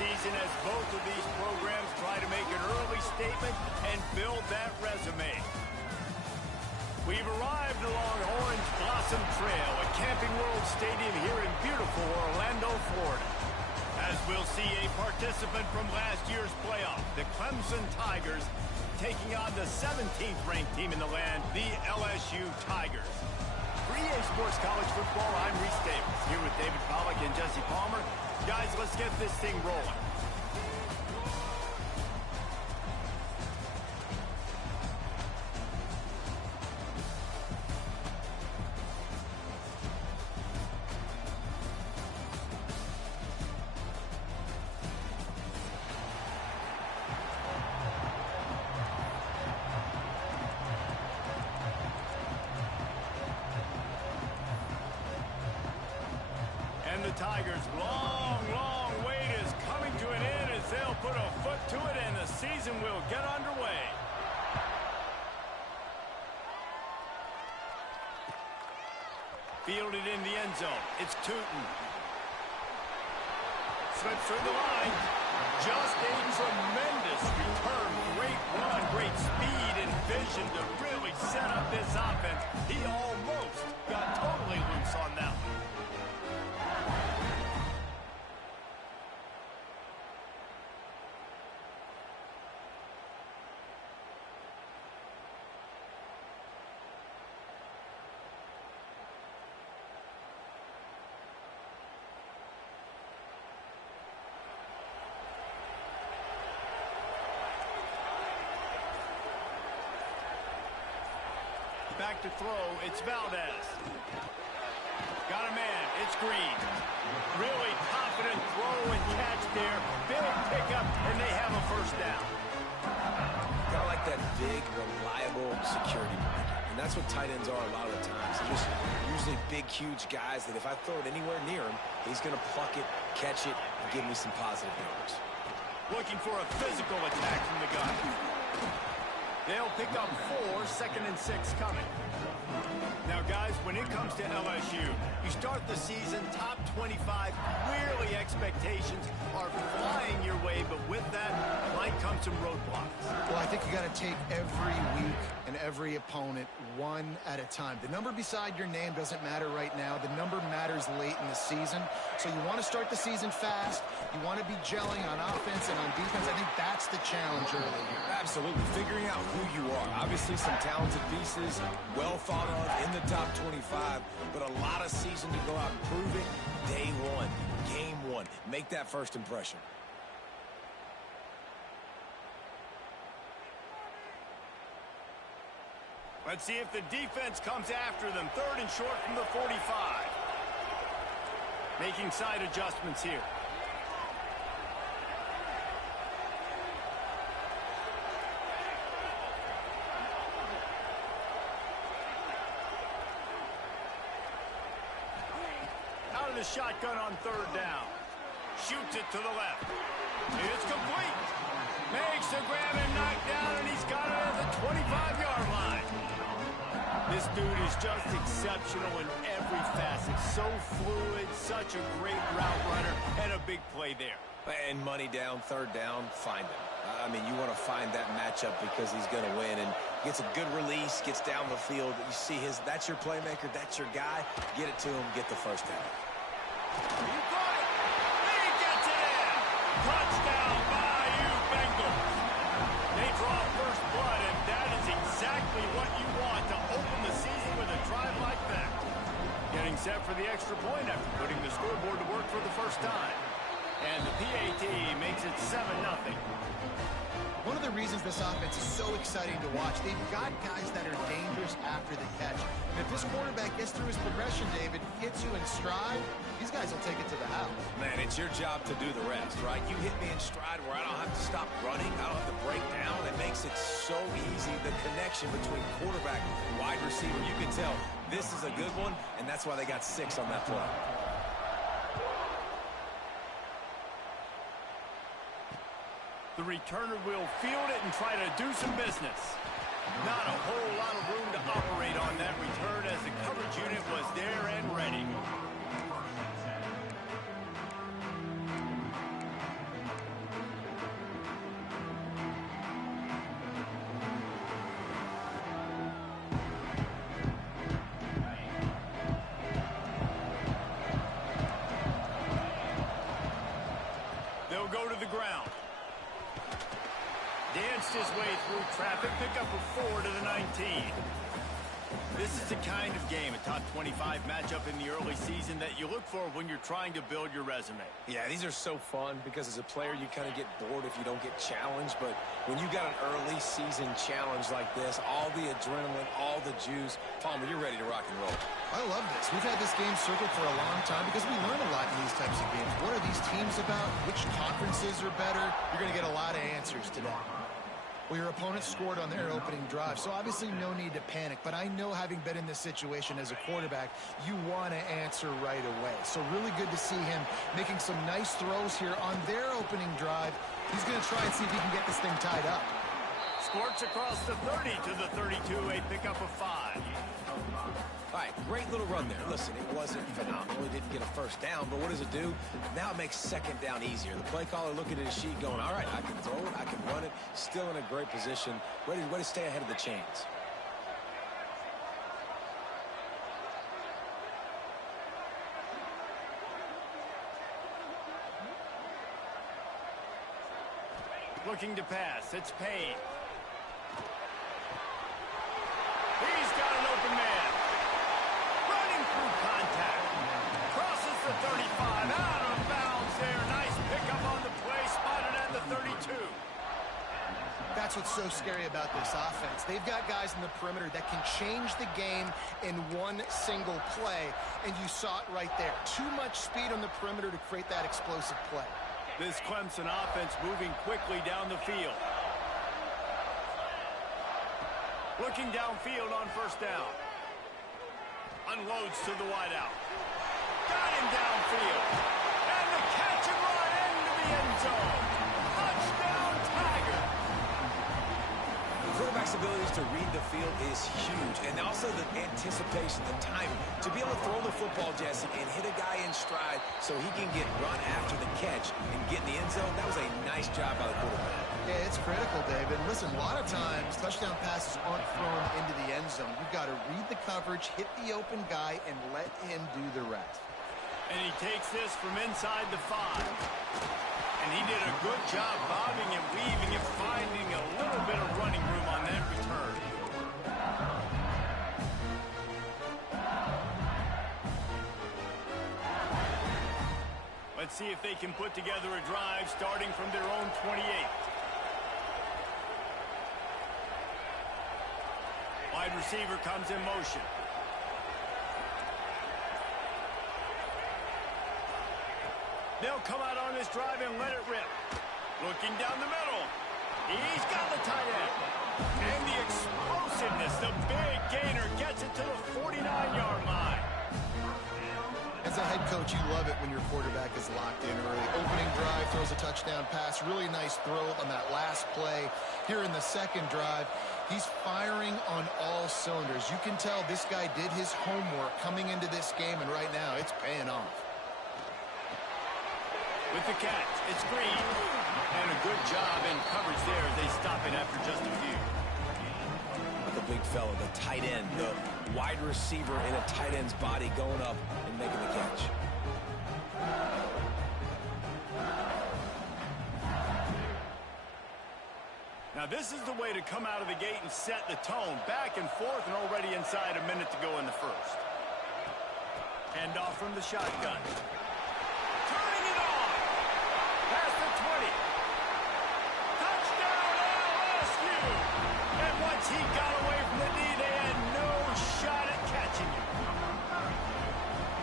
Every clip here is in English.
season as both of these programs try to make an early statement and build that resume. We've arrived along Orange Blossom Trail at Camping World Stadium here in beautiful Orlando, Florida. As we'll see a participant from last year's playoff, the Clemson Tigers, taking on the 17th ranked team in the land, the LSU Tigers. For EA Sports College Football, I'm Reese Davis, here with David Pollack and Jesse Palmer. Guys, let's get this thing rolling. And the Tigers' long wait is coming to an end as they'll put a foot to it and the season will get underway. Fielded in the end zone. It's Tootin. Slips through the line. Just a tremendous return. Great run, great speed and vision to really set up this offense. He almost got totally loose on that one. Back to throw, it's Valdez. Got a man, it's Green. Really confident throw and catch there. Big pickup, and they have a first down. Got like that big, reliable security blanket. And that's what tight ends are a lot of the times. They're just usually big, huge guys that if I throw it anywhere near him, he's going to pluck it, catch it, and give me some positive yards. Looking for a physical attack from the gun. They'll pick up 4, 2nd and 6 coming. Now, guys, when it comes to LSU, you start the season top 25. Clearly, expectations are flying your way, but with that might come some roadblocks. Well, I think you got to take every week and every opponent one at a time. The number beside your name doesn't matter right now. The number matters late in the season. So you want to start the season fast. You want to be gelling on offense and on defense. I think that's the challenge early here. Absolutely. Figuring out who you are. Obviously, some talented pieces, well thought of in the top 25, but a lot of season to go out and prove it. Day one, game one. Make that first impression. Let's see if the defense comes after them. 3rd and short from the 45. Making side adjustments here. Out of the shotgun on 3rd down. Shoots it to the left. It's complete. Makes the grab and knock down, and he's got it at the 25-yard line. This dude is just exceptional in every facet. So fluid, such a great route runner, and a big play there. And money down, 3rd down, find him. I mean, you want to find that matchup because he's going to win. And gets a good release, gets down the field. You see that's your playmaker, that's your guy. Get it to him, get the first down. He got it. He gets it in. Touchdown, Bayou Bengals. They draw first blood, and that is exactly what you want to open the season with a drive like that. Getting set for the extra point after putting the scoreboard to work for the first time. And the PAT makes it 7-0. One of the reasons this offense is so exciting to watch, they've got guys that are dangerous after the catch. And if this quarterback gets through his progression, David, hits you in stride, these guys will take it to the house. Man, it's your job to do the rest, right? You hit me in stride where I don't have to stop running. I don't have to break down. It makes it so easy. The connection between quarterback and wide receiver, you can tell this is a good one, and that's why they got 6 on that play. The returner will field it and try to do some business. Not a whole lot of room to operate on that return as the coverage unit was there and ready. way through traffic. Pick up a 4 to the 19. This is the kind of game, a top 25 matchup in the early season, that you look for when you're trying to build your resume. Yeah, these are so fun because as a player, you kind of get bored if you don't get challenged. But when you got an early season challenge like this, all the adrenaline, all the juice, Palmer, you're ready to rock and roll. I love this. We've had this game circled for a long time because we learn a lot in these types of games. What are these teams about? Which conferences are better? You're going to get a lot of answers today. Well, your opponent scored on their opening drive, so obviously no need to panic. But I know, having been in this situation as a quarterback, you want to answer right away. So really good to see him making some nice throws here on their opening drive. He's going to try and see if he can get this thing tied up. Squirts across the 30 to the 32, a pickup of 5. All right, great little run there. Listen, it wasn't phenomenal. He didn't get a first down, but what does it do? Now it makes second down easier. The play caller looking at his sheet going, all right, I can throw it, I can run it, still in a great position, ready to stay ahead of the chains. Looking to pass, it's Payne. He's got an open man. Running through contact. Crosses the 35. Out of bounds there. Nice pickup on the play. Spotted at the 32. That's what's so scary about this offense. They've got guys in the perimeter that can change the game in one single play, and you saw it right there. Too much speed on the perimeter to create that explosive play. This Clemson offense moving quickly down the field. Looking downfield on first down. Unloads to the wideout. Got him downfield. And the catch and run into the end zone. Touchdown, Tiger. The quarterback's abilities to read the field is huge, and also the anticipation, the timing. To be able to throw the football, Jesse, and hit a guy in stride so he can get run after the catch and get in the end zone, that was a nice job by the quarterback. Yeah, it's critical, David. Listen, a lot of times touchdown passes aren't thrown into the end zone. You've got to read the coverage, hit the open guy, and let him do the rest. And he takes this from inside the 5. And he did a good job bobbing and weaving and finding a little bit of running room on that return. Let's see if they can put together a drive starting from their own 28. Wide receiver comes in motion. They'll come out on this drive and let it rip. Looking down the middle. He's got the tight end. And the explosiveness, the big gainer, gets it to the 49-yard line. As a head coach, you love it when your quarterback is locked in early. Opening drive, throws a touchdown pass. Really nice throw on that last play. Here in the second drive, he's firing on all cylinders. You can tell this guy did his homework coming into this game, and right now it's paying off. With the catch, it's Green. And a good job in coverage there as they stop it after just a few. The big fella, the tight end, the wide receiver in a tight end's body going up and making the catch. Now this is the way to come out of the gate and set the tone. Back and forth and already inside a minute to go in the first. Hand off from the shotgun. Turning it on. Past the 20. Touchdown LSU. And once he got away from the knee, they had no shot at catching him.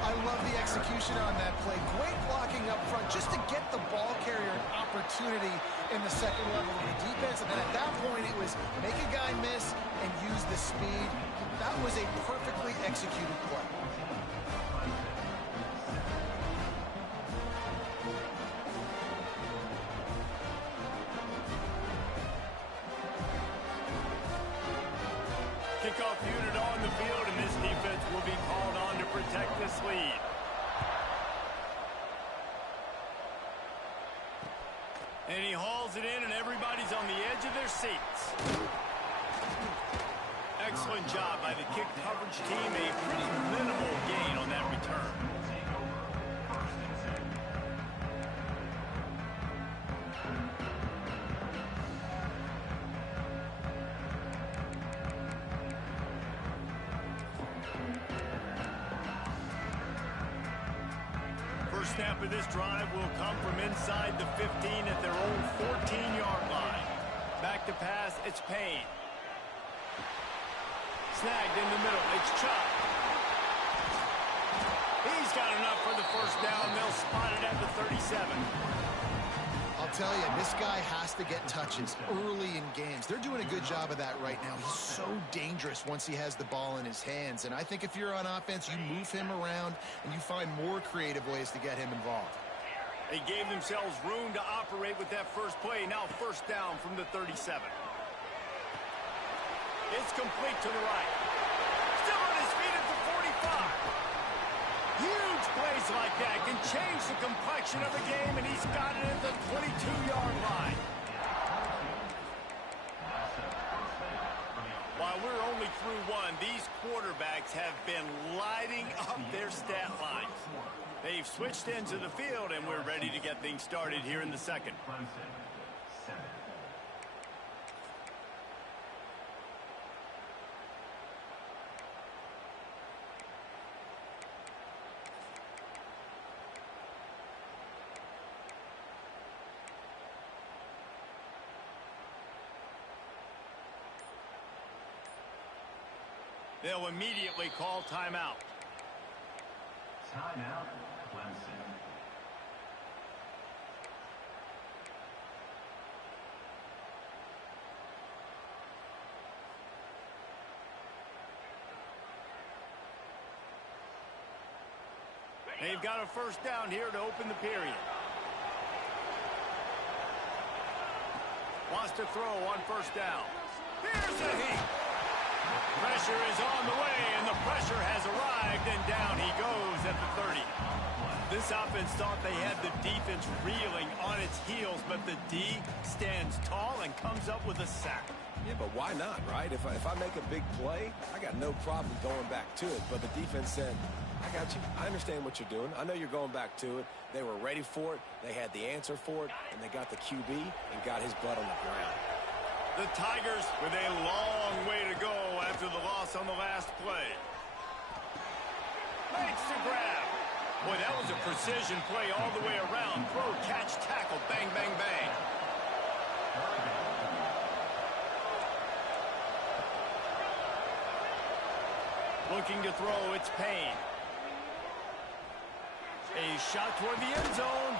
I love the execution on that play. Great blocking up front just to get the ball carrier an opportunity in the second level of the defense. And then at that point, it was make a guy miss and use the speed. That was a perfectly executed play. Kickoff unit on the field, and this defense will be called on to protect this lead. And he hauls it in, and everybody's on the edge of their seats. Excellent job by the kick coverage team. A pretty minimal gain on that return. First snap of this drive will come from inside the 15 at their own 14-yard line. Back to pass, it's Payne. Snagged in the middle, it's Chubb. He's got enough for the first down. They'll spot it at the 37. I'll tell you, this guy has to get touches early in games. They're doing a good job of that right now. He's so dangerous once he has the ball in his hands. And I think if you're on offense, you move him around and you find more creative ways to get him involved. They gave themselves room to operate with that first play. Now first down from the 37. It's complete to the right. Still on his feet at the 45. Huge plays like that can change the complexion of the game, and he's got it at the 22-yard line. While we're only through one, these quarterbacks have been lighting up their stat lines. They've switched into the field, and we're ready to get things started here in the second. They'll immediately call timeout. Timeout, Clemson. They've got a first down here to open the period. Wants to throw on first down. Here's a heat. Pressure is on the way, and the pressure has arrived, and down he goes at the 30. This offense thought they had the defense reeling on its heels, but the D stands tall and comes up with a sack. Yeah, but why not, right? If I make a big play, I got no problem going back to it. But the defense said, I got you. I understand what you're doing. I know you're going back to it. They were ready for it. They had the answer for it, and they got the QB and got his butt on the ground. The Tigers with a long way to go after the loss on the last play. Makes the grab. Boy, that was a precision play all the way around. Throw, catch, tackle, bang, bang, bang. Looking to throw, it's Payne. A shot toward the end zone.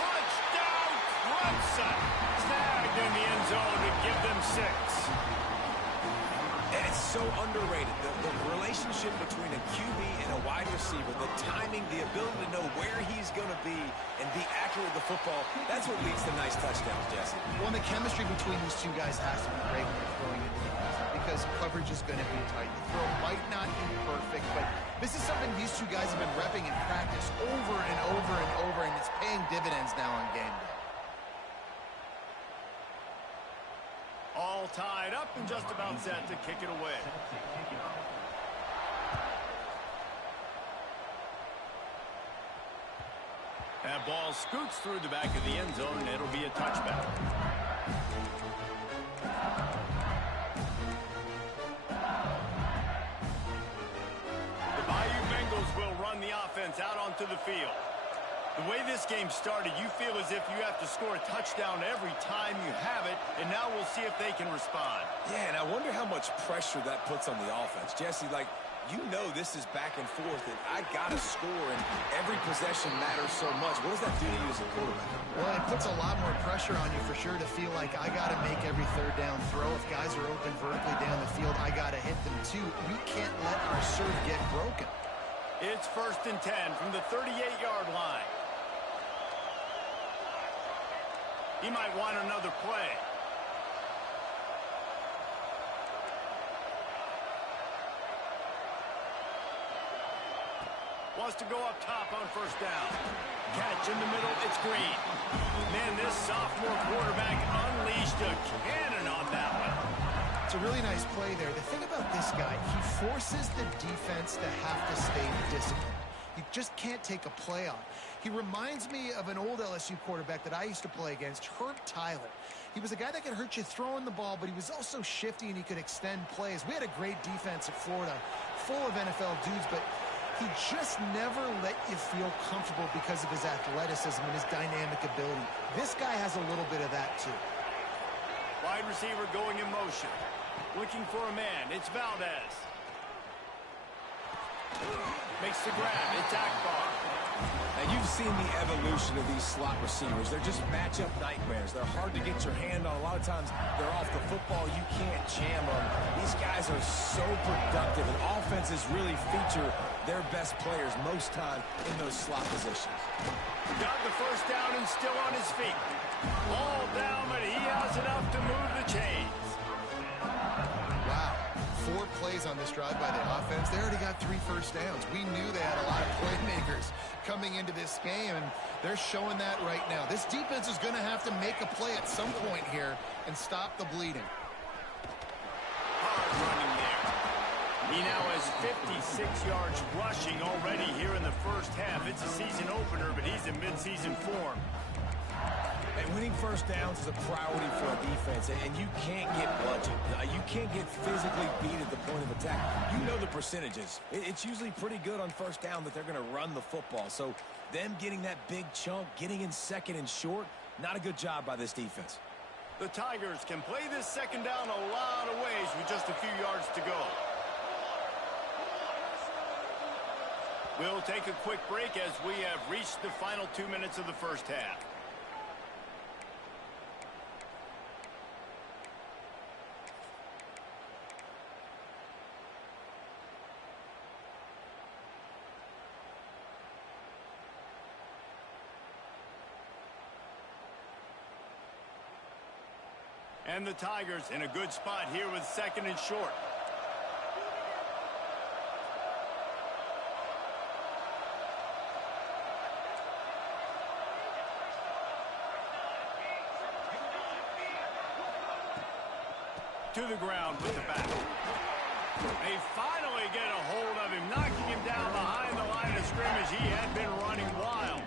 Touchdown, Clemson! Snagged in the end zone to give them 6. And it's so underrated. The relationship between a QB and a wide receiver, the timing, the ability to know where he's going to be and be accurate with the football, that's what leads to nice touchdowns, Jesse. Well, the chemistry between these two guys has to be great when they're throwing into the passing because coverage is going to be tight. The throw might not be perfect, but this is something these two guys have been repping in practice over and over and over, and it's paying dividends now on game day. All tied up and just about set to kick it away. That ball scoots through the back of the end zone, and it'll be a touchback. The Bayou Bengals will run the offense out onto the field. The way this game started, you feel as if you have to score a touchdown every time you have it, and now we'll see if they can respond. Yeah, and I wonder how much pressure that puts on the offense. Jesse, like, you know this is back and forth, and I got to score, and every possession matters so much. What does that do to you as a quarterback? Well, it puts a lot more pressure on you for sure to feel like I got to make every third down throw. If guys are open vertically down the field, I got to hit them too. We can't let our serve get broken. It's 1st and 10 from the 38-yard line. He might want another play. Wants to go up top on first down. Catch in the middle, it's Green. Man, this sophomore quarterback unleashed a cannon on that one. It's a really nice play there. The thing about this guy, he forces the defense to have to stay disciplined. You just can't take a play on. He reminds me of an old LSU quarterback that I used to play against, Herb Tyler. He was a guy that could hurt you throwing the ball, but he was also shifty and he could extend plays. We had a great defense at Florida, full of NFL dudes, but He just never let you feel comfortable because of his athleticism and his dynamic ability. This guy has a little bit of that too. Wide receiver going in motion. Looking for a man. It's Valdez. Makes the grab. It's Akbar. Now, you've seen the evolution of these slot receivers. They're just matchup nightmares. They're hard to get your hand on. A lot of times, they're off the football. You can't jam them. These guys are so productive, and offenses really feature their best players most time in those slot positions. Got the first down and still on his feet. All down, but he has enough to move the chains. Wow. 4 plays on this drive by the offense. They already got 3 first downs. We knew they had a lot of playmakers coming into this game, and they're showing that right now. This defense is going to have to make a play at some point here and stop the bleeding. Hard running there. He now has 56 yards rushing already here in the first half. It's a season opener, but he's in midseason form. And winning first downs is a priority for a defense, and you can't get bludgeoned. You can't get physically beat at the point of attack. You know the percentages. It's usually pretty good on first down that they're going to run the football. So them getting that big chunk, getting in second and short, not a good job by this defense. The Tigers can play this second down a lot of ways with just a few yards to go. We'll take a quick break as we have reached the final 2 minutes of the first half. And the Tigers in a good spot here with second and short. To the ground with the back. They finally get a hold of him, knocking him down behind the line of scrimmage. He had been running wild.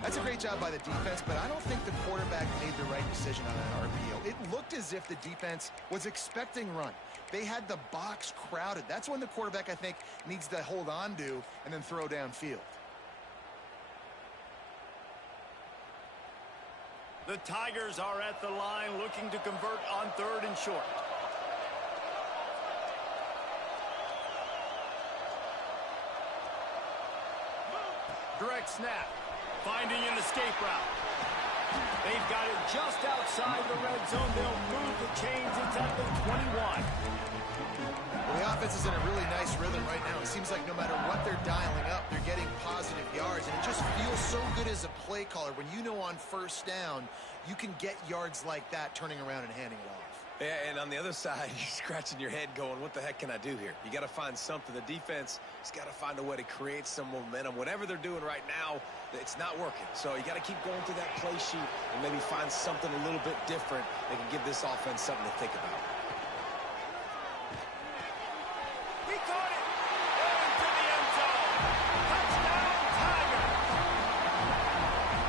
That's a great job by the defense, but I don't think the quarterback made the right decision on that RPO. It looked as if the defense was expecting run. They had the box crowded. That's when the quarterback, I think, needs to hold on to and then throw downfield. The Tigers are at the line looking to convert on third and short. Direct snap. Finding an escape route. They've got it just outside the red zone. They'll move the chains. It's at the 21. Well, the offense is in a really nice rhythm right now. It seems like no matter what they're dialing up, they're getting positive yards. And it just feels so good as a play caller when you know on first down you can get yards like that turning around and handing it off. Yeah, and on the other side, you're scratching your head going, what the heck can I do here? You got to find something. The defense has got to find a way to create some momentum. Whatever they're doing right now, it's not working. So you got to keep going through that play sheet and maybe find something a little bit different that can give this offense something to think about. He caught it! Into the end zone! Touchdown, Tigers!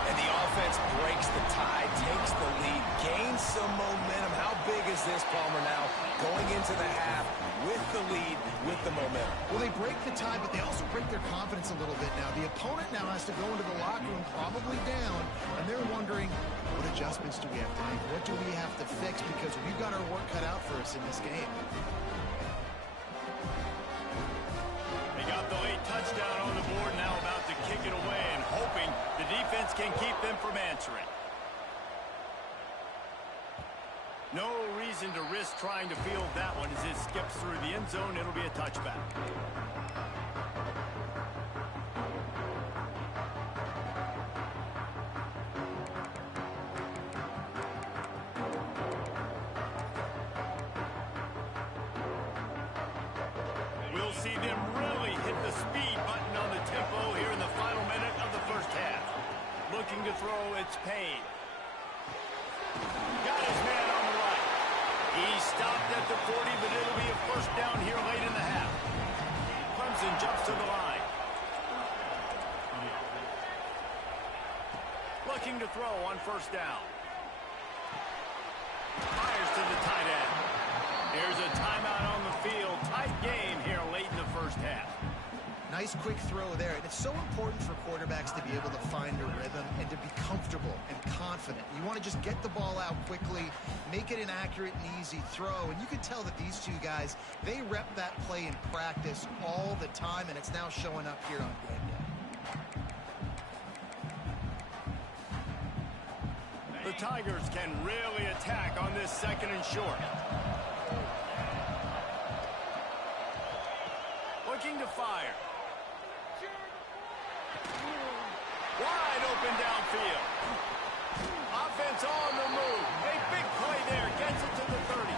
And the offense breaks the tie, takes the lead, gains some momentum. How big is this, Palmer, now? Going into the half with the lead, with the momentum. Well, they break the tie, but they also break their confidence a little bit now. The opponent now has to go into the locker room probably down, and they're wondering, what adjustments do we have to make? What do we have to fix? Because we've got our work cut out for us in this game. They got the late touchdown on the board, now about to kick it away and hoping the defense can keep them from answering. No reason to risk trying to field that one as it skips through the end zone. It'll be a touchback. We'll see them really hit the speed button on the tempo here in the final minute of the first half. Looking to throw, it's Payne. Got his man on the right. He stopped at the 40, but it'll be a first down here late in the half. Clemson jumps to the line. Looking to throw on first down. Fires to the tight end. Here's a timeout on the field. Tight game here late in the first half. Nice quick throw there. And it's so important for quarterbacks to be able to find a rhythm and to be comfortable and confident. You want to just get the ball out quickly, make it an accurate and easy throw. And you can tell that these two guys, they rep that play in practice all the time, and it's now showing up here on game day. The Tigers can really attack on this 2nd and short. Looking to fire. Wide open downfield. Offense on the move. A big play there. Gets it to the 30.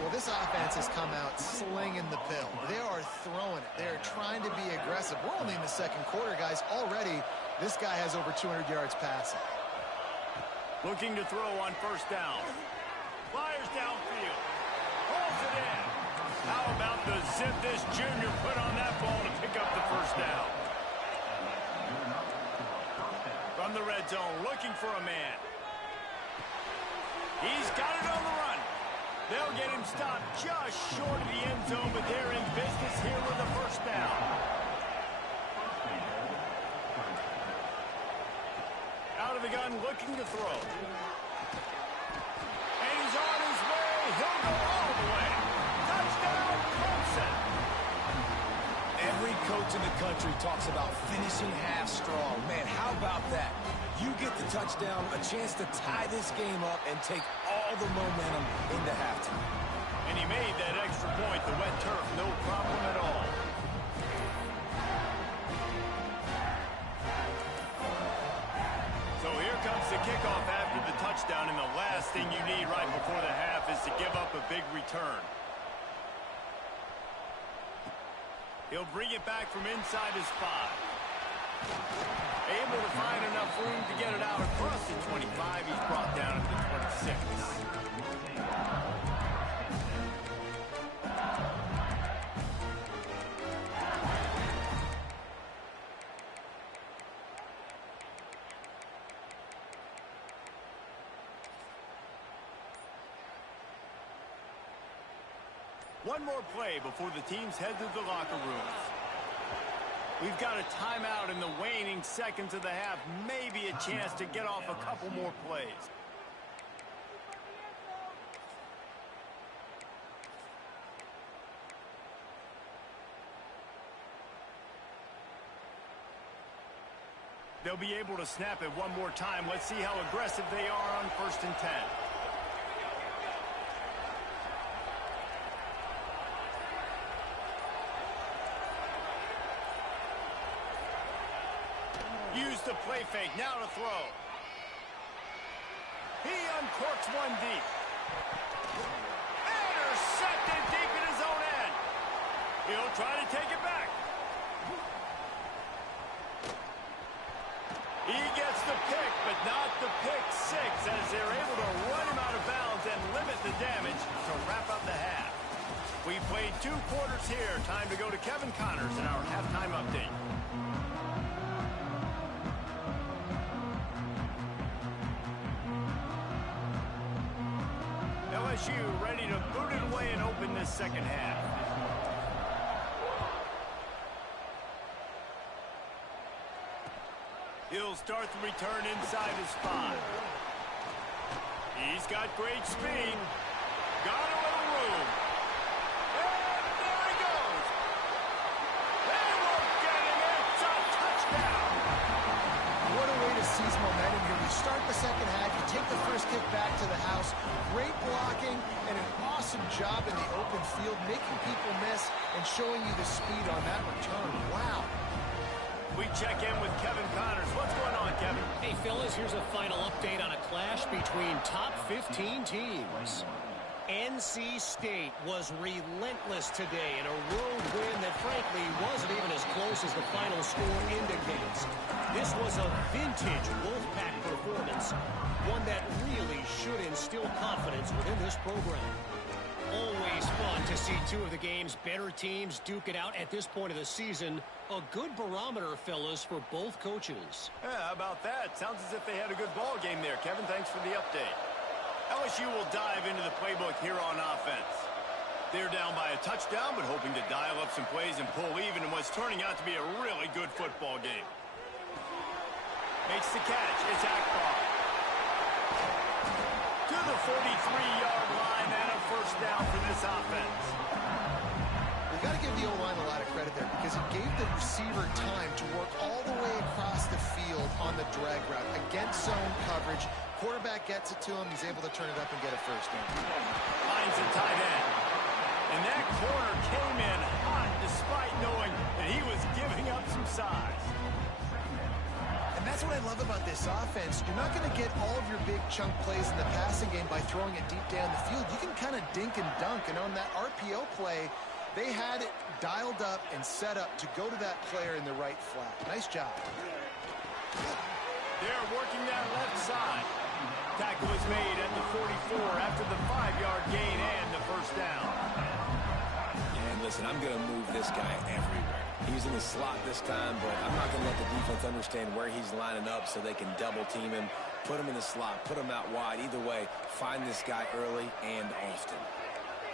Well, this offense has come out slinging the pill. They are throwing it. They are trying to be aggressive. We're only in the 2nd quarter, guys. Already, this guy has over 200 yards passing. Looking to throw on 1st down. Fires downfield. Pulls it in. How about the zip this junior put on that ball to pick up the 1st down? From the red zone, looking for a man. He's got it on the run. They'll get him stopped just short of the end zone, but they're in business here with the 1st down. Out of the gun, looking to throw. And he's on his way. He'll go all the way. Touchdown, Clemson. Every coach in the country talks about finishing half strong. Man, how about that? You get the touchdown, a chance to tie this game up and take all the momentum into halftime. And he made that extra point. The wet turf, no problem at all. So here comes the kickoff after the touchdown, and the last thing you need right before the half is to give up a big return. He'll bring it back from inside his 5. Able to find enough room to get it out across the 25. He's brought down at the 26. One more play before the teams head to the locker rooms. We've got a timeout in the waning seconds of the half. Maybe a chance to get off a couple more plays. They'll be able to snap it one more time. Let's see how aggressive they are on 1st and 10. Use the play fake, now to throw. He uncorks one deep. Intercepted deep in his own end. He'll try to take it back. He gets the pick, but not the pick 6, as they're able to run him out of bounds and limit the damage to wrap up the half. We played 2 quarters here. Time to go to Kevin Connors in our halftime update. LSU ready to boot it away and open this 2nd half. He'll start the return inside his 5. He's got great speed. Got a little room. And there he goes. They won't get him. It's a touchdown. What a way to seize momentum here. You start the 2nd half, you take the first kick back to the house. Great blocking and an awesome job in the open field, making people miss and showing you the speed on that return. Wow. We check in with Kevin Connors. What's going on, Kevin? Hey, fellas, here's a final update on a clash between top 15 teams. NC State was relentless today in a road win that, frankly, wasn't even as close as the final score indicates. This was a vintage Wolfpack performance, one that really should instill confidence within this program. Always fun to see 2 of the game's better teams duke it out at this point of the season. A good barometer, fellas, for both coaches. Yeah, how about that? Sounds as if they had a good ball game there, Kevin. Thanks for the update. LSU will dive into the playbook here on offense. They're down by a touchdown, but hoping to dial up some plays and pull even in what's turning out to be a really good football game. Makes the catch. It's Akbar. To the 43-yard line and a first down for this offense. We've got to give the O-line a lot of credit there because it gave the receiver time to work all the way across the field on the drag route against zone coverage. Quarterback gets it to him. He's able to turn it up and get a first down. Finds a tight end. And that corner came in hot despite knowing that he was giving up some size. And that's what I love about this offense. You're not going to get all of your big chunk plays in the passing game by throwing it deep down the field. You can kind of dink and dunk. And on that RPO play, they had it dialed up and set up to go to that player in the right flat. Nice job. They're working that left side. Tackle is made at the 44 after the 5-yard gain and the first down. And listen, I'm going to move this guy everywhere. He's in the slot this time, but I'm not going to let the defense understand where he's lining up so they can double team him, put him in the slot, put him out wide. Either way, find this guy early and often.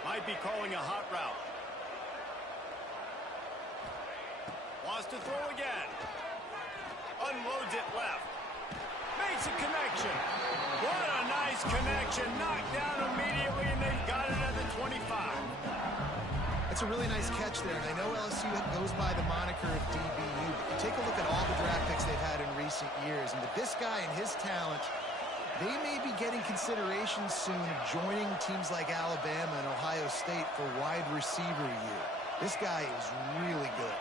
Might be calling a hot route. Wants to throw again. Unloads it left. Makes a connection. What a nice connection. Knocked down immediately, and they've got it at the 25. It's a really nice catch there, and I know LSU goes by the moniker of DBU, but you take a look at all the draft picks they've had in recent years, and with this guy and his talent, they may be getting consideration soon of joining teams like Alabama and Ohio State for wide receiver year. This guy is really good.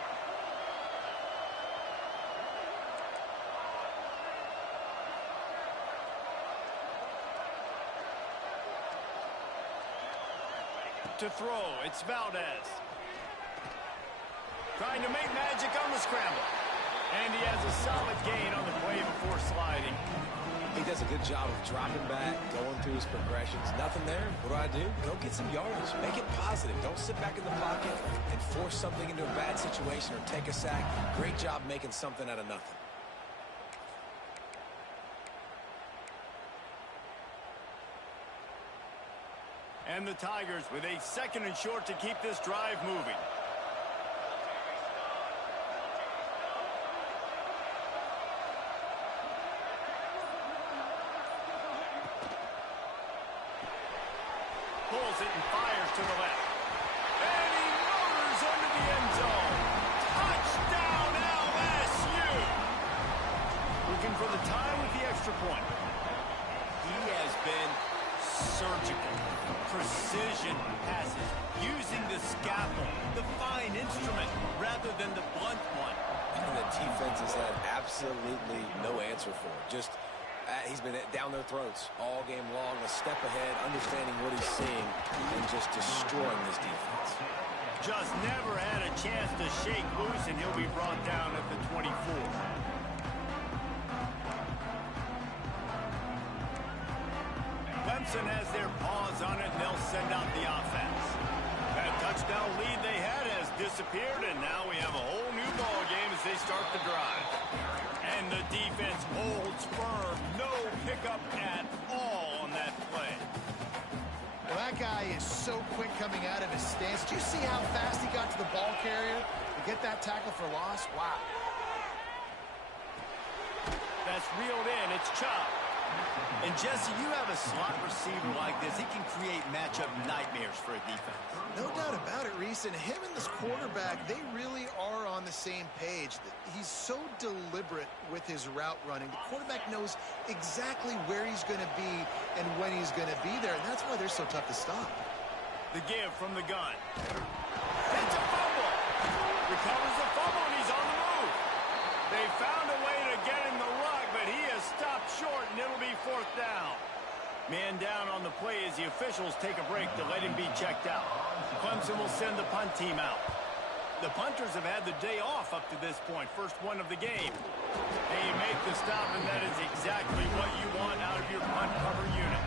To throw, it's Valdez. Trying to make magic on the scramble. And he has a solid gain on the play before sliding. He does a good job of dropping back, going through his progressions. Nothing there. What do? Go get some yardage. Make it positive. Don't sit back in the pocket and force something into a bad situation or take a sack. Great job making something out of nothing. And the Tigers with a 2nd and short to keep this drive moving. Pulls it and fires to the left. And he motors into the end zone. Touchdown LSU! Looking for the tie with the extra point. He has been surgical. Precision passes, using the scalpel, the fine instrument, rather than the blunt one. And the defense has had absolutely no answer for it. Just, he's been down their throats all game long, a step ahead, understanding what he's seeing, and just destroying this defense. Just never had a chance to shake loose, and he'll be brought down at the 24. Clemson has their paws on it, and they'll send out the offense. That touchdown lead they had has disappeared, and now we have a whole new ball game as they start the drive. And the defense holds firm. No pickup at all on that play. Well, that guy is so quick coming out of his stance. Did you see how fast he got to the ball carrier to get that tackle for loss? Wow. That's reeled in. It's chopped. And, Jesse, you have a slot receiver like this. He can create matchup nightmares for a defense. No doubt about it, Reese. And him and this quarterback, they really are on the same page. He's so deliberate with his route running. The quarterback knows exactly where he's going to be and when he's going to be there. And that's why they're so tough to stop. The give from the gun. It's a fumble. Recovers the fumble, and he's on the move. They found a way to get him the rug, but he has stopped short, and it'll be 4th down. Man down on the play as the officials take a break to let him be checked out. Clemson will send the punt team out. The punters have had the day off up to this point, first one of the game. They make the stop, and that is exactly what you want out of your punt cover unit.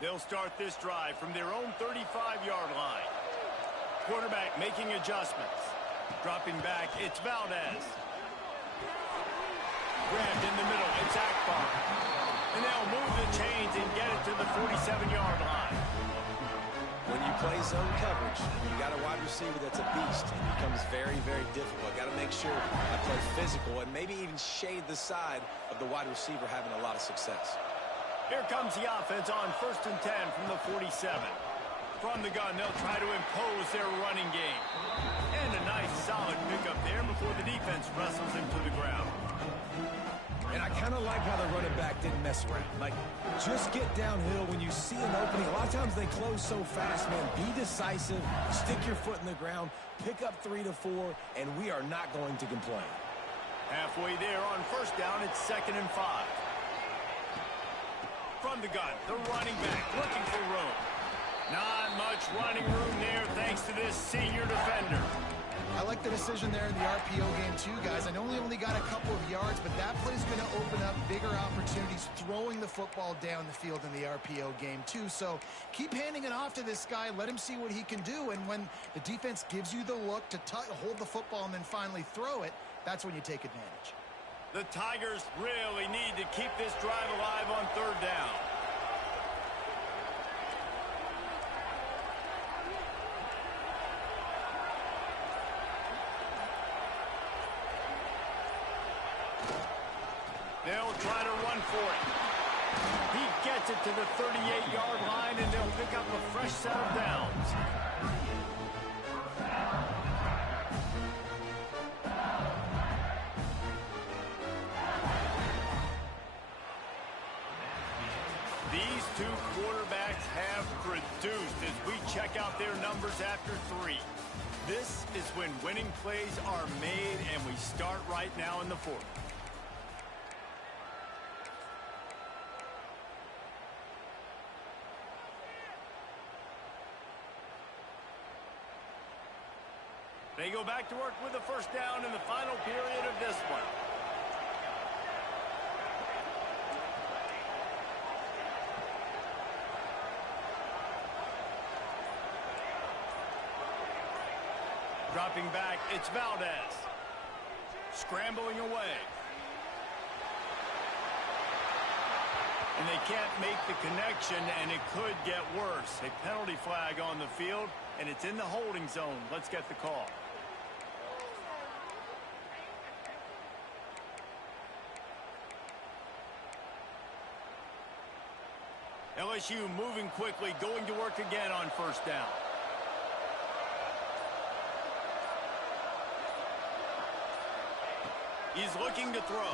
They'll start this drive from their own 35-yard line. Quarterback making adjustments. Dropping back, it's Valdez. Grabbed in the middle, it's Akbar. And they'll move the chains and get it to the 47-yard line. When you play zone coverage, you got a wide receiver that's a beast. It becomes very, very difficult. Got to make sure I play physical and maybe even shade the side of the wide receiver having a lot of success. Here comes the offense on 1st and 10 from the 47. From the gun, they'll try to impose their running game. And a nice, solid pickup there before the defense wrestles him to the ground. And I kind of like how the running back didn't mess around. Like, just get downhill when you see an opening. A lot of times they close so fast, man. Be decisive, stick your foot in the ground, pick up 3 to 4, and we are not going to complain. Halfway there on 1st down, it's 2nd and 5. From the gun, the running back looking for room. Not much running room there thanks to this senior defender. I like the decision there in the RPO game too, guys. I know he only got a couple of yards, but that play's going to open up bigger opportunities throwing the football down the field in the RPO game too. So keep handing it off to this guy. Let him see what he can do. And when the defense gives you the look to hold the football and then finally throw it, that's when you take advantage. The Tigers really need to keep this drive alive on 3rd down. They'll try to run for it. He gets it to the 38-yard line, and they'll pick up a fresh set of downs. These two quarterbacks have produced as we check out their numbers after 3. This is when winning plays are made, and we start right now in the 4th. They go back to work with the 1st down in the final period of this one. Dropping back, it's Valdez. Scrambling away. And they can't make the connection, and it could get worse. A penalty flag on the field, and it's in the holding zone. Let's get the call. LSU moving quickly, going to work again on 1st down. He's looking to throw.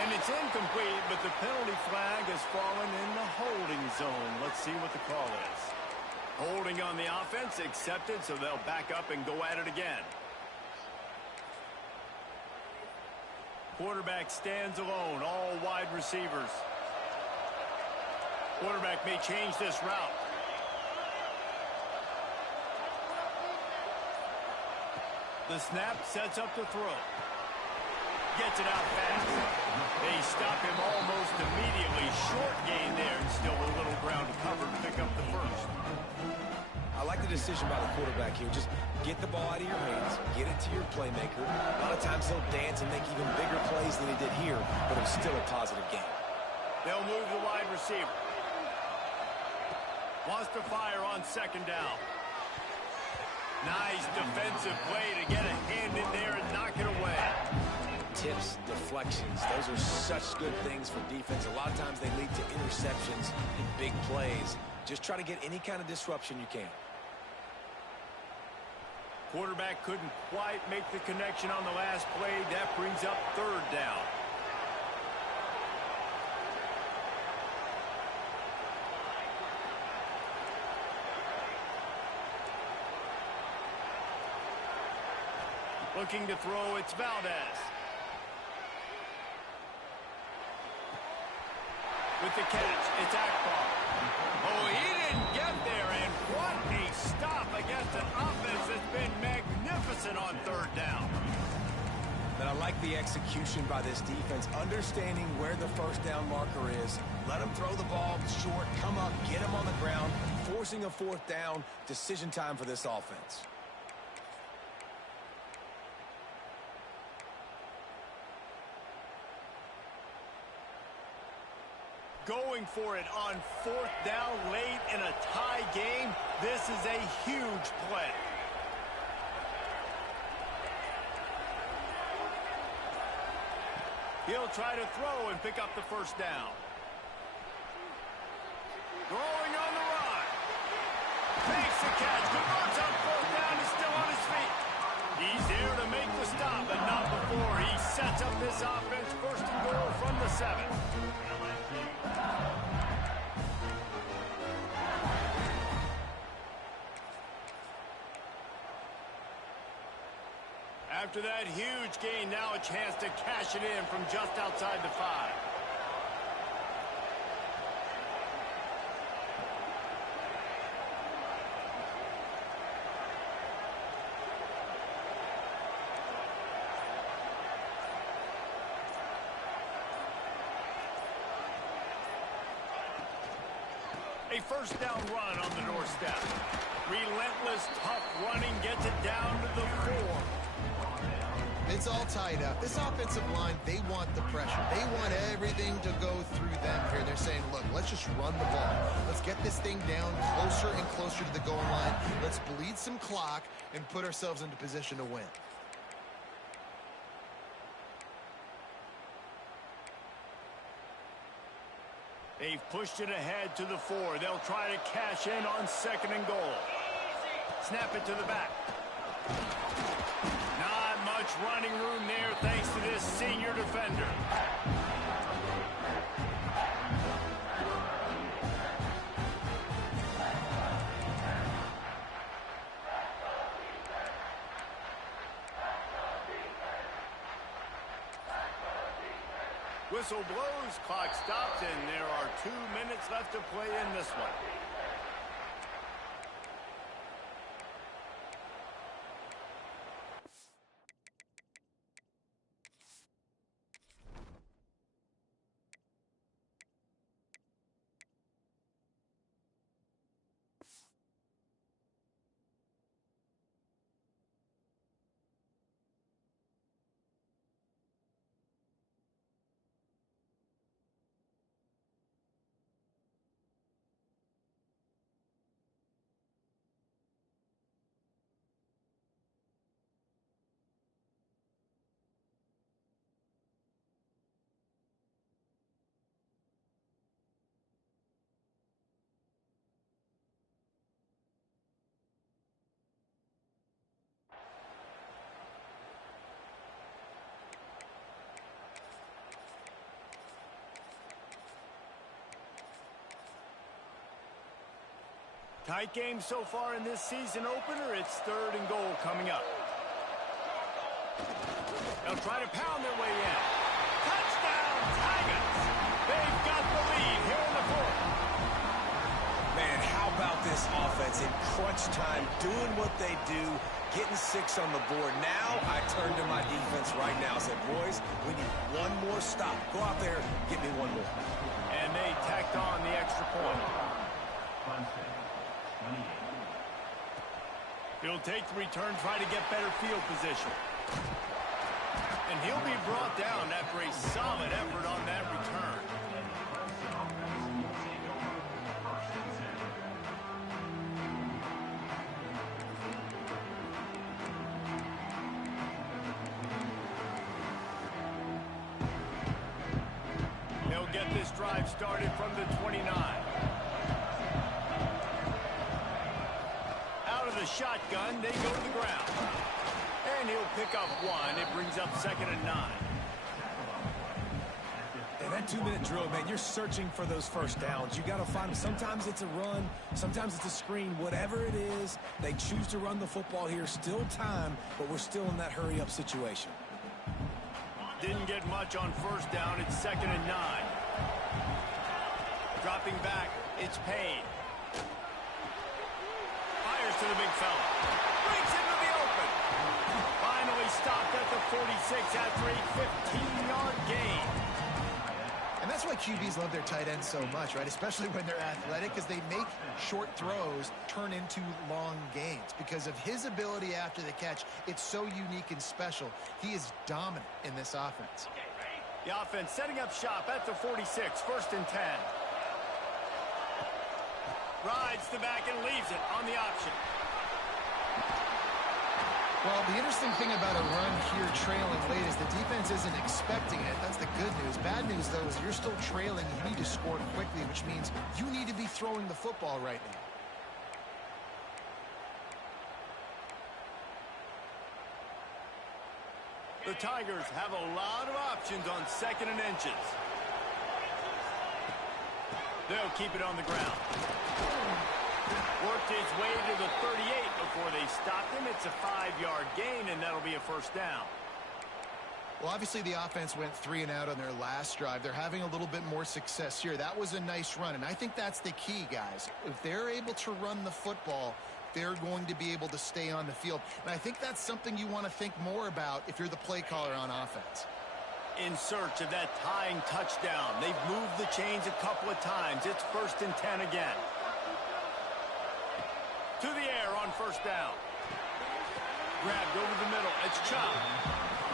And it's incomplete, but the penalty flag has fallen in the holding zone. Let's see what the call is. Holding on the offense, accepted, so they'll back up and go at it again. Quarterback stands alone, all wide receivers. Quarterback may change this route. The snap sets up the throw. Gets it out fast. They stop him almost immediately. Short gain there, and still a little ground to cover to pick up the 1st. I like the decision by the quarterback here. Just get the ball out of your hands, get it to your playmaker. A lot of times he'll dance and make even bigger plays than he did here, but it's still a positive game. They'll move the wide receiver. Wants to fire on 2nd down. Nice defensive play to get a hand in there and knock it away. Tips, deflections, those are such good things for defense. A lot of times they lead to interceptions and big plays. Just try to get any kind of disruption you can. Quarterback couldn't quite make the connection on the last play. That brings up 3rd down. Looking to throw, it's Valdez. With the catch, it's Akbar. Oh, he didn't get there, and what a stop against an offense that's been magnificent on 3rd down. And I like the execution by this defense, understanding where the first down marker is. Let them throw the ball short, come up, get them on the ground, forcing a fourth down. Decision time for this offense. Going for it on fourth down late in a tie game. This is a huge play. He'll try to throw and pick up the first down. Throwing on the run. Makes the catch. Converts on fourth down. He's still on his feet. He's there to make the stop, but not before. He sets up this offense first and goal from the 7. After that huge gain, now a chance to cash it in from just outside the 5. A first down run on the doorstep. Relentless, tough running gets it down to the 4. It's all tied up. This offensive line, they want the pressure. They want everything to go through them here. They're saying, look, let's just run the ball. Let's get this thing down closer and closer to the goal line. Let's bleed some clock and put ourselves into position to win. They've pushed it ahead to the 4. They'll try to cash in on 2nd and goal. Snap it to the back. Not much running room there thanks to this senior defender. Whistle blows, clock stops, and there are 2 minutes left to play in this one. Tight game so far in this season opener. It's 3rd and goal coming up. They'll try to pound their way in. Touchdown, Tigers! They've got the lead here in the 4th. Man, how about this offense in crunch time, doing what they do, getting 6 on the board. Now I turn to my defense right now and said, boys, we need one more stop. Go out there, get me one more. And they tacked on the extra point. He'll take the return, try to get better field position. And he'll be brought down after a solid effort on that return. He'll get this drive started from the 29. The shotgun, they go to the ground. And he'll pick up 1. It brings up 2nd and 9. And that 2-minute drill, man, you're searching for those first downs. You got to find them. Sometimes it's a run, sometimes it's a screen. Whatever it is, they choose to run the football here. Still time, but we're still in that hurry-up situation. Didn't get much on first down. It's 2nd and 9. Dropping back, it's Payne. To the big fella. Breaks into the open. Finally stopped at the 47. after a 15-yard gain. And that's why QBs love their tight ends so much, right? Especially when they're athletic, because they make short throws turn into long gains. Because of his ability after the catch, it's so unique and special. He is dominant in this offense. The offense setting up shop at the 46, 1st and 10. Rides the back and leaves it on the option. Well, the interesting thing about a run here trailing late is the defense isn't expecting it. That's the good news. Bad news, though, is you're still trailing. You need to score quickly, which means you need to be throwing the football right now. The Tigers have a lot of options on 2nd and inches. They'll keep it on the ground. Worked his way to the 38 before they stopped him. It's a 5-yard gain, and that'll be a 1st down. Well, obviously the offense went 3 and out on their last drive. They're having a little bit more success here. That was a nice run, and I think that's the key, guys. If they're able to run the football, they're going to be able to stay on the field. And I think that's something you want to think more about if you're the play caller on offense. In search of that tying touchdown. They've moved the chains a couple of times. It's 1st and 10 again. To the air on 1st down. Grabbed over the middle. It's chopped.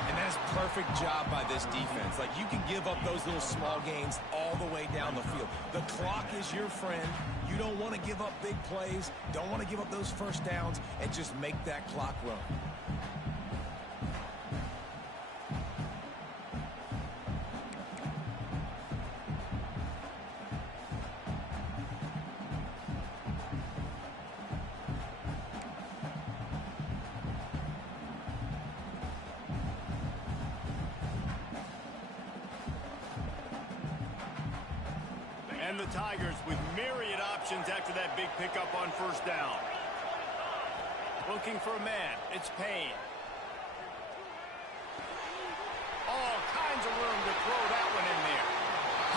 And that's perfect job by this defense. Like, you can give up those little small gains all the way down the field. The clock is your friend. You don't want to give up big plays. Don't want to give up those 1st downs and just make that clock run. And the Tigers with myriad options after that big pickup on 1st down. Looking for a man. It's Payne. All kinds of room to throw that one in there.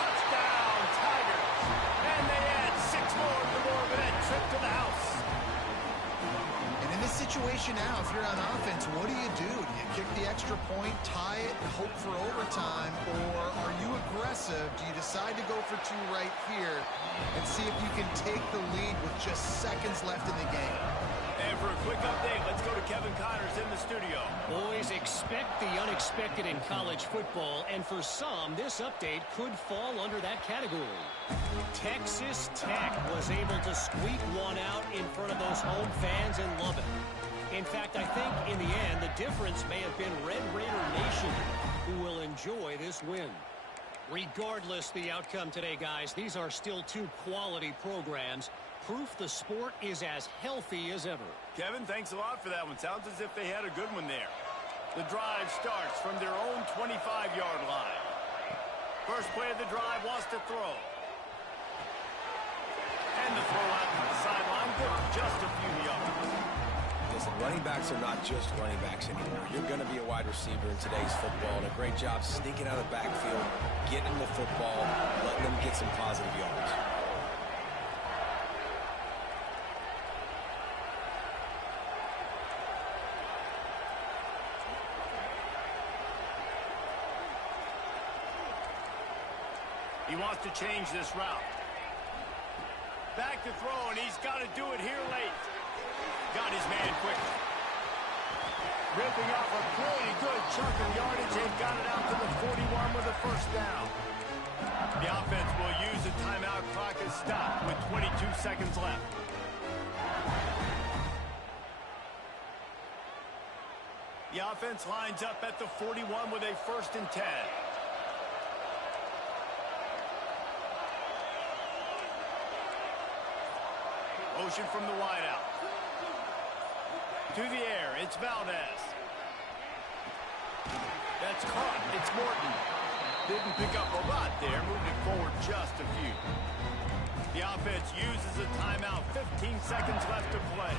Touchdown, Tigers. And they add 6 more to that trip to the house. And in this situation now, if you're on offense, what do? Do you kick the extra point, tie it, and hope for overtime, or are you aggressive? Do you decide to go for 2 right here and see if you can take the lead with just seconds left in the game? And for a quick update, let's go to Kevin Connors in the studio. Boys, expect the unexpected in college football, and for some, this update could fall under that category. Texas Tech was able to squeak one out in front of those home fans in Lubbock. In fact, I think in the end, the difference may have been Red Raider Nation, who will enjoy this win. Regardless the outcome today, guys, these are still 2 quality programs. Proof the sport is as healthy as ever. Kevin, thanks a lot for that one. Sounds as if they had a good one there. The drive starts from their own 25-yard line. First play of the drive wants to throw. And the throw out to the sideline, just a few yards. Listen, running backs are not just running backs anymore. You're going to be a wide receiver in today's football, and a great job sneaking out of the backfield, getting the football, letting them get some positive yards. He wants to change this route. Back to throw, and he's got to do it here late. Got his man quickly. Ripping off a pretty good chunk of yardage and got it out to the 41 with a 1st down. The offense will use the timeout clock as stopped with 22 seconds left. The offense lines up at the 41 with a 1st and 10. Motion from the wideout. To the air, it's Valdez. That's caught. It's Morton. Didn't pick up a lot there. Moved it forward just a few. The offense uses a timeout. 15 seconds left to play.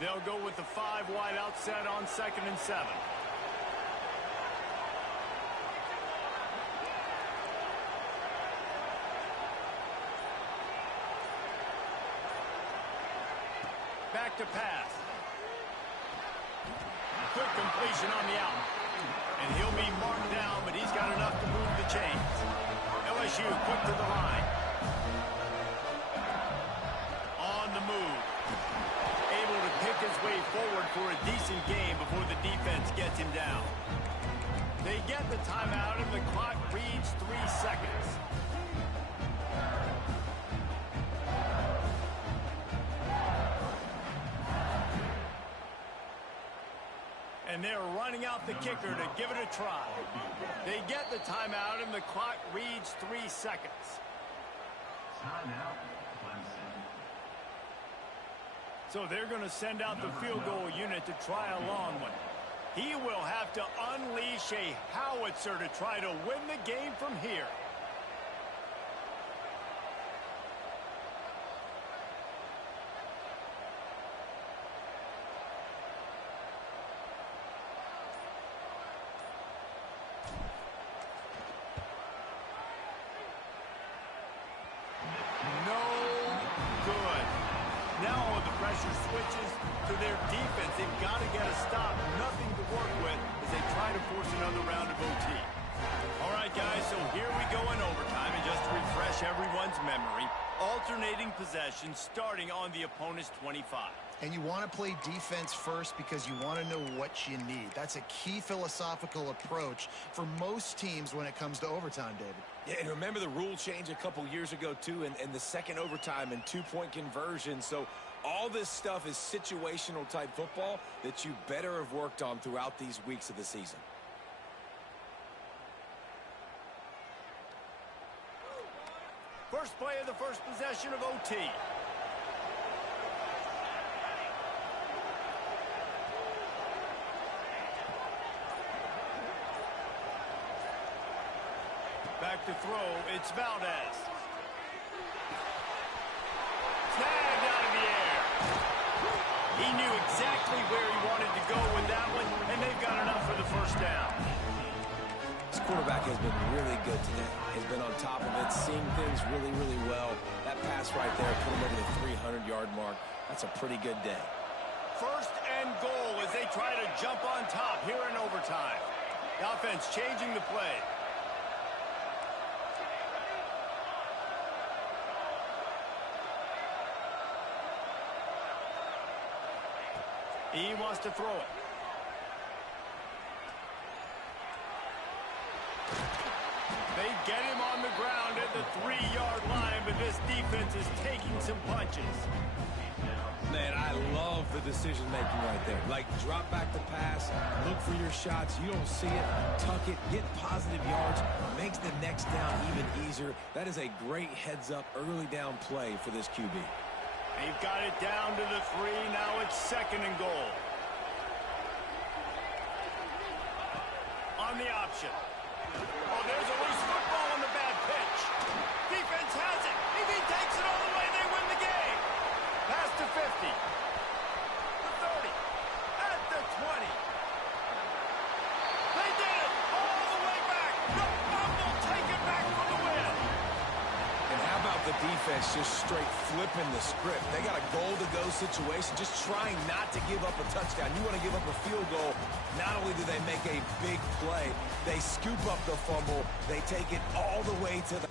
They'll go with the 5 wideout set on 2nd and 7. back to pass. Quick completion on the out. And he'll be marked down, but he's got enough to move the chains. LSU quick to the line. On the move. Able to pick his way forward for a decent game before the defense gets him down. They get the timeout and the clock reads 3 seconds. And they're running out the kicker to give it a try. They get the timeout and the clock reads 3 seconds. Timeout, Clemson. So they're going to send out the field goal unit to try a long one. He will have to unleash a howitzer to try to win the game from here. Switches to their defense. They've got to get a stop. Nothing to work with as they try to force another round of OT. All right, guys, so here we go in overtime. And just to refresh everyone's memory, alternating possession starting on the opponent's 25. And you want to play defense first because you want to know what you need. That's a key philosophical approach for most teams when it comes to overtime, David. Yeah, and remember the rule change a couple years ago, too, and the second overtime and two-point conversion. So all this stuff is situational type football that you better have worked on throughout these weeks of the season. First play of the first possession of OT. Back to throw, it's Valdez. Snagged out of the air. He knew exactly where he wanted to go with that one, and they've got enough for the first down. This quarterback has been really good today. He's been on top of it, seeing things really, really well. That pass right there put him over the 300-yard mark. That's a pretty good day. First and goal as they try to jump on top here in overtime. The offense changing the play. He wants to throw it. They get him on the ground at the 3-yard line, but this defense is taking some punches. Man, I love the decision-making right there. Like, drop back the pass, look for your shots. You don't see it, tuck it, get positive yards, makes the next down even easier. That is a great heads-up, early down play for this QB. They've got it down to the 3. Now it's second and goal. On the option. Oh, there's a loose football on the bad pitch. Defense has it. If he takes it all the way, they win the game. Pass to 50. The 30. At the 20. They did it. All the way back. The fumble taken back for the win. And how about the defense just straight flipping the script? They got a goal-to-go situation, just trying not to give up a touchdown. You want to give up a field goal, not only do they make a big play, they scoop up the fumble, they take it all the way to the...